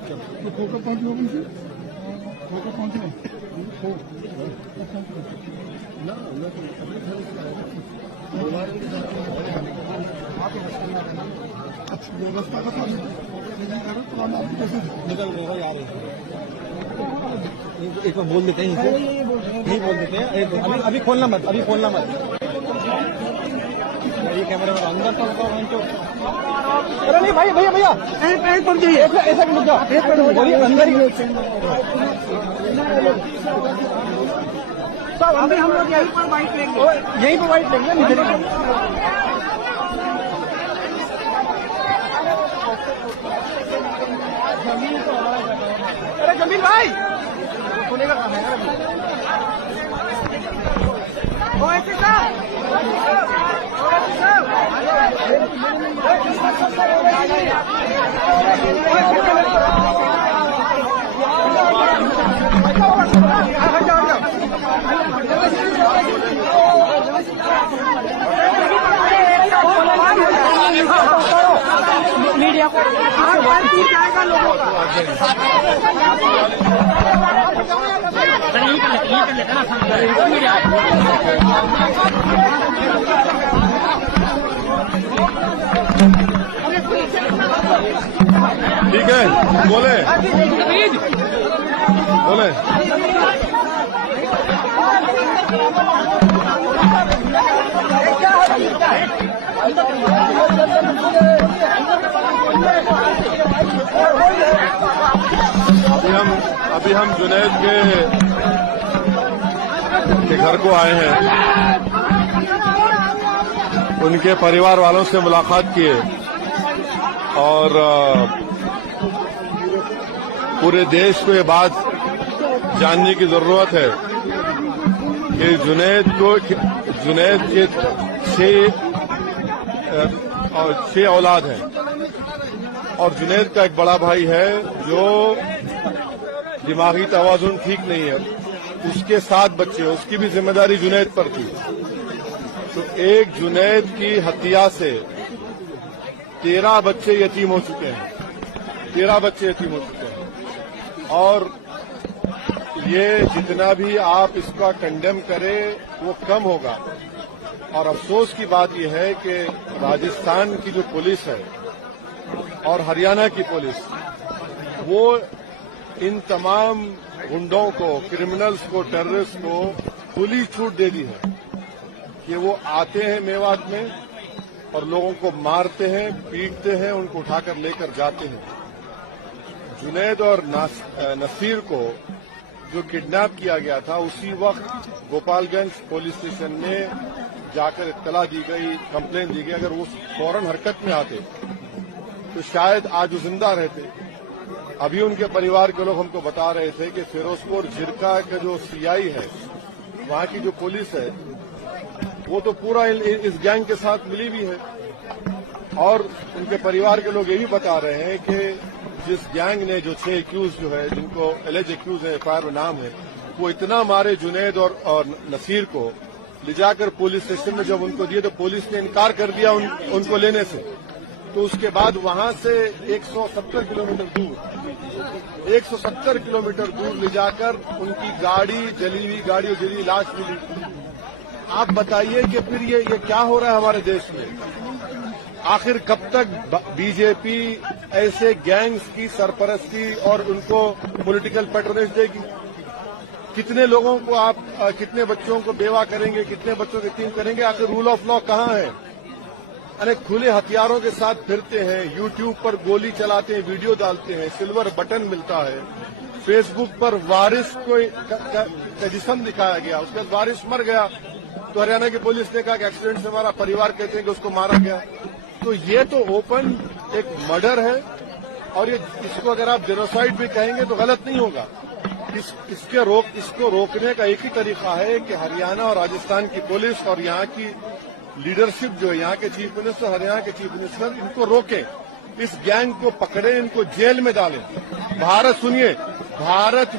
तो खोकर पहुंच लोगों से खोकर पहुंचे ना अच्छा वो रास्ता का तो कैसे निकल गए यार एक बार बोल देते हैं नहीं बोल देते हैं अभी खोलना मत ये कैमरे में अंदर तो अरे नहीं भाई भैया एक पड़ जाइए ऐसा रुक जाओ बोलिए अंदर ही सब अभी हम लोग यहीं पर बाइक लेंगे अरे जमील भाई खुलेगा काम है मीडिया को जाएगा लोगों का ठीक है बोले अभी हम जुनैद के घर को आए हैं। उनके परिवार वालों से मुलाकात किए और पूरे देश को ये बात जानने की जरूरत है कि जुनैद के 6 औलाद हैं और जुनैद का एक बड़ा भाई है जो दिमागी तवाजुन ठीक नहीं है, उसके 7 बच्चे, उसकी भी जिम्मेदारी जुनैद पर थी। तो एक जुनैद की हत्या से 13 बच्चे यतीम हो चुके हैं, 13 बच्चे यतीम हो चुके हैं। और ये जितना भी आप इसका कंडेम करें वो कम होगा। और अफसोस की बात यह है कि राजस्थान की जो पुलिस है और हरियाणा की पुलिस वो इन तमाम गुंडों को, क्रिमिनल्स को, टेररिस्ट को खुली छूट दे दी है कि वो आते हैं मेवात में और लोगों को मारते हैं, पीटते हैं, उनको उठाकर लेकर जाते हैं। जुनैद और नसीर को जो किडनैप किया गया था उसी वक्त गोपालगंज पुलिस स्टेशन में जाकर इत्तला दी गई, कंप्लेन दी गई। अगर वो फौरन हरकत में आते तो शायद आज वो जिंदा रहते। अभी उनके परिवार के लोग हमको बता रहे थे कि फिरोजपुर जिरका का जो सीआई है, वहां की जो पुलिस है, वो तो पूरा इस गैंग के साथ मिली हुई है। और उनके परिवार के लोग ये भी बता रहे हैं कि जिस गैंग ने जो 6 एक्यूज जो है, जिनको एलेज एक्यूज है, एफआईआर में नाम है, वो इतना मारे जुनैद और नसीर को ले जाकर पुलिस स्टेशन में जब उनको दिए तो पुलिस ने इनकार कर दिया उनको लेने से। तो उसके बाद वहां से 170 किलोमीटर दूर ले जाकर उनकी गाड़ी, जली हुई गाड़ी और जली लाश मिली। आप बताइए कि फिर ये क्या हो रहा है हमारे देश में? आखिर कब तक बीजेपी ऐसे गैंग्स की सरपरस्ती और उनको पॉलिटिकल पैट्रोनेज देगी? कितने लोगों को आप कितने बच्चों को बेवा करेंगे, कितने बच्चों को यतीम करेंगे? आखिर रूल ऑफ लॉ कहाँ है? अरे खुले हथियारों के साथ फिरते हैं, यूट्यूब पर गोली चलाते हैं, वीडियो डालते हैं, सिल्वर बटन मिलता है, फेसबुक पर वारिस को जिस्म दिखाया गया, उसके बाद वारिस मर गया तो हरियाणा की पुलिस ने कहा कि एक्सीडेंट से हमारा परिवार कहते हैं कि उसको मारा गया। तो ये तो ओपन एक मर्डर है और इसको अगर आप जेनोसाइड भी कहेंगे तो गलत नहीं होगा। इसको रोकने का एक ही तरीका है कि हरियाणा और राजस्थान की पुलिस और यहाँ की लीडरशिप जो है, यहाँ के चीफ मिनिस्टर, हरियाणा के चीफ मिनिस्टर, इनको रोकें, इस गैंग को पकड़ें, इनको जेल में डालें। भारत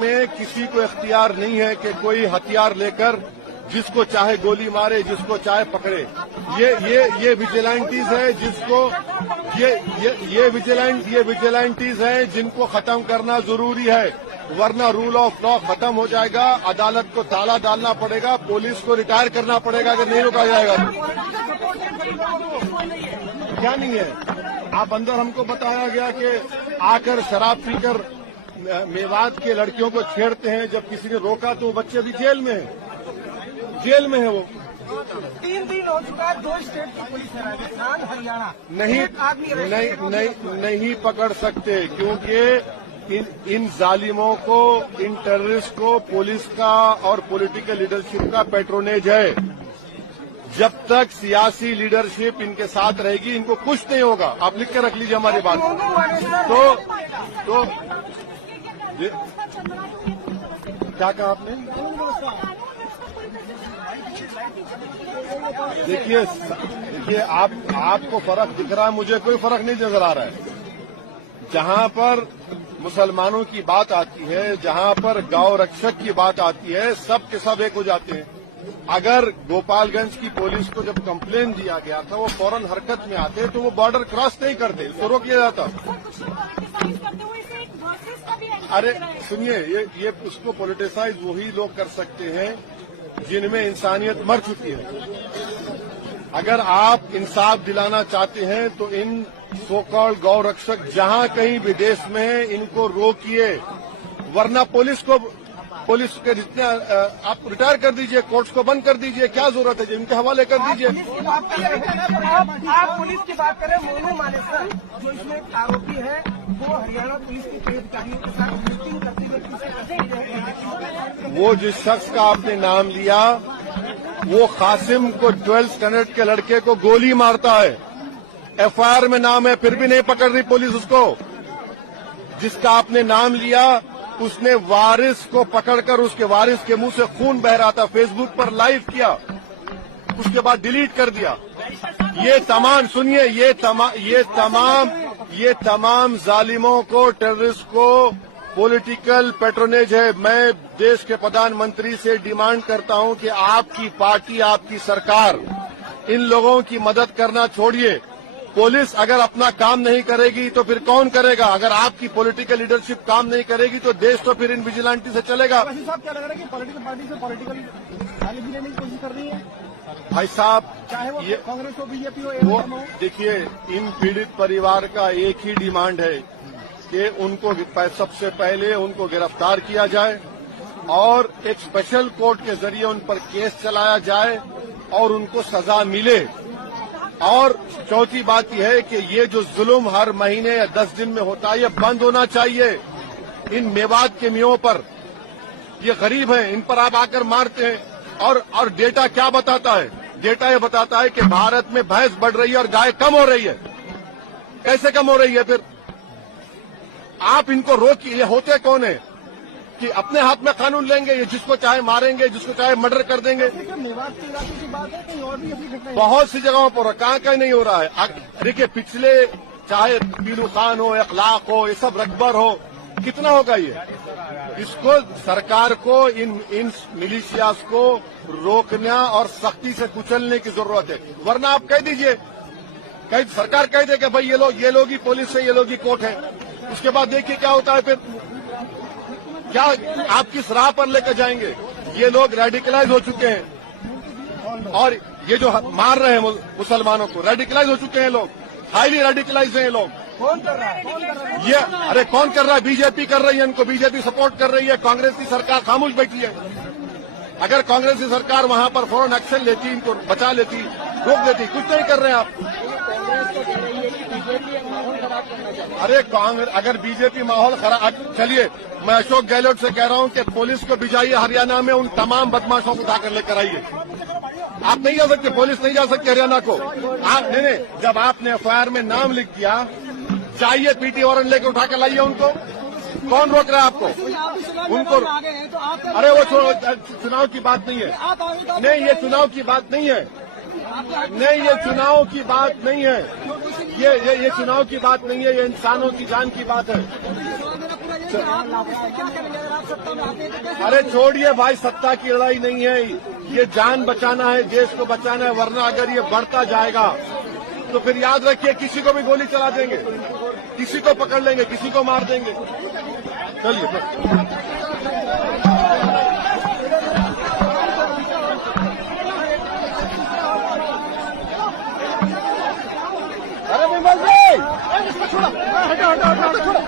में किसी को इख्तियार नहीं है कि कोई हथियार लेकर जिसको चाहे गोली मारे, जिसको चाहे पकड़े। ये विजिलेंटीज है ये विजिलेंटीज हैं जिनको खत्म करना जरूरी है, वरना रूल ऑफ लॉ खत्म हो जाएगा, अदालत को ताला डालना पड़ेगा, पुलिस को रिटायर करना पड़ेगा अगर नहीं रुका जाएगा तो। क्या नहीं है? आप अंदर हमको बताया गया कि आकर शराब पीकर मेवात के लड़कियों को छेड़ते हैं, जब किसी ने रोका तो बच्चे भी जेल में है, जेल में है वो। 3 दिन हो चुका है, 2 स्टेट की पुलिस है, राजस्थान हरियाणा, नहीं पकड़ सकते क्योंकि इन जालिमों को, इन टेररिस्ट को पुलिस का और पॉलिटिकल लीडरशिप का पैट्रोनेज है। जब तक सियासी लीडरशिप इनके साथ रहेगी इनको कुछ नहीं होगा। आप लिख के रख लीजिए हमारी बात। तो क्या कहा आपने? देखिए आपको फर्क दिख रहा है, मुझे कोई फर्क नहीं नजर आ रहा है। जहां पर मुसलमानों की बात आती है, जहां पर गौ रक्षक की बात आती है, सब के सब एक हो जाते हैं। अगर गोपालगंज की पुलिस को जब कंप्लेन दिया गया था वो फौरन हरकत में आते तो वो बॉर्डर क्रॉस नहीं करते, इसको रोक लिया जाता। अरे सुनिए, ये उसको पॉलिटिसाइज वही लोग कर सकते हैं जिनमें इंसानियत मर चुकी है। अगर आप इंसाफ दिलाना चाहते हैं तो इन सो कॉल्ड गौ रक्षक जहां कहीं भी देश में है इनको रोकिए, वरना पुलिस के जितने आप रिटायर कर दीजिए, कोर्ट्स को बंद कर दीजिए, क्या जरूरत है? इनके हवाले कर दीजिए। आप पुलिस की बात करें, मोनू मानेसर जो इसमें आरोपी है वो हरियाणा पुलिस के कई अधिकारियों के साथ मीटिंग करते हुए, वो जिस शख्स का आपने नाम लिया वो कासिम को 12th स्टैंडर्ड के लड़के को गोली मारता है, एफआईआर में नाम है, फिर भी नहीं पकड़ रही पुलिस उसको। जिसका आपने नाम लिया उसने वारिस को पकड़कर उसके वारिस के मुंह से खून बह रहा था, फेसबुक पर लाइव किया, उसके बाद डिलीट कर दिया। ये तमाम सुनिए, ये तमाम जालिमों को, टेररिस्ट को पॉलिटिकल पैट्रोनेज है। मैं देश के प्रधानमंत्री से डिमांड करता हूं कि आपकी पार्टी, आपकी सरकार इन लोगों की मदद करना छोड़िए। पुलिस अगर अपना काम नहीं करेगी तो फिर कौन करेगा? अगर आपकी पॉलिटिकल लीडरशिप काम नहीं करेगी तो देश तो फिर इन विजिलेंटी से चलेगा। साहब क्या लग रहा है कि पॉलिटिकल पार्टी से पॉलिटिकल गाली लेने की कोशिश कर रही है? भाई साहब, चाहे वो कांग्रेस हो, बीजेपी हो, वो देखिए, इन पीड़ित परिवार का एक ही डिमांड है कि उनको सबसे पहले उनको गिरफ्तार किया जाए और एक स्पेशल कोर्ट के जरिए उन पर केस चलाया जाए और उनको सजा मिले। और चौथी बात यह है कि ये जो जुल्म हर महीने या 10 दिन में होता है ये बंद होना चाहिए। इन मेवात के मियों पर, ये गरीब हैं, इन पर आप आकर मारते हैं। और डेटा क्या बताता है? डेटा ये बताता है कि भारत में भैंस बढ़ रही है और गाय कम हो रही है। कैसे कम हो रही है? फिर आप इनको रोकिए। होते कौन है कि अपने हाथ में कानून लेंगे, ये जिसको चाहे मारेंगे, जिसको चाहे मर्डर कर देंगे। बहुत सी जगहों पर कहाँ नहीं हो रहा है। देखिए, पिछले चाहे पीलू खान हो, इखलाक हो, ये सब रकबर हो, कितना होगा ये? इसको सरकार को इन मिलिशियास को रोकना और सख्ती से कुचलने की जरूरत है। वरना आप कह दीजिए, सरकार कह दे कि भाई ये लोग ही पुलिस है, ये लोग ही कोर्ट है। उसके बाद देखिए क्या होता है। फिर क्या आप किस राह पर लेकर जाएंगे? ये लोग रेडिकलाइज हो चुके हैं और ये जो मार रहे हैं मुसलमानों को, रेडिकलाइज हो चुके हैं लोग, हाईली रेडिकलाइज हैं ये लोग। कौन कर रहा है? ये अरे कौन कर रहा है? बीजेपी कर रही है, इनको बीजेपी सपोर्ट कर रही है। कांग्रेस की सरकार खामोश बैठी है। अगर कांग्रेस की सरकार वहां पर फौरन एक्शन लेती, इनको बचा लेती, रोक देती, कुछ नहीं कर रहे हैं आप। अरे कांग्रेस अगर बीजेपी माहौल खराब, चलिए मैं अशोक गहलोत से कह रहा हूं कि पुलिस को भिजाइए हरियाणा में, उन तमाम बदमाशों को उठाकर लेकर आइए। आप नहीं जा सकते, पुलिस नहीं जा सकती हरियाणा को। आप नहीं, जब आपने एफआईआर में नाम लिख दिया, जाइए पीटी वारंट लेकर उठाकर लाइए उनको। कौन रोक रहा है आपको? उनको अरे वो चुनाव की बात नहीं है। नहीं, ये चुनाव की बात नहीं है। नहीं, ये चुनाव की बात नहीं है। ये चुनाव की बात नहीं है, ये इंसानों की जान की बात है। अरे छोड़िए भाई, सत्ता की लड़ाई नहीं है, ये जान बचाना है, देश को बचाना है। वरना अगर ये बढ़ता जाएगा तो फिर याद रखिए किसी को भी गोली चला देंगे, किसी को पकड़ लेंगे, किसी को मार देंगे। चलिए अरे विमल जी, हटो हटो हटो हटो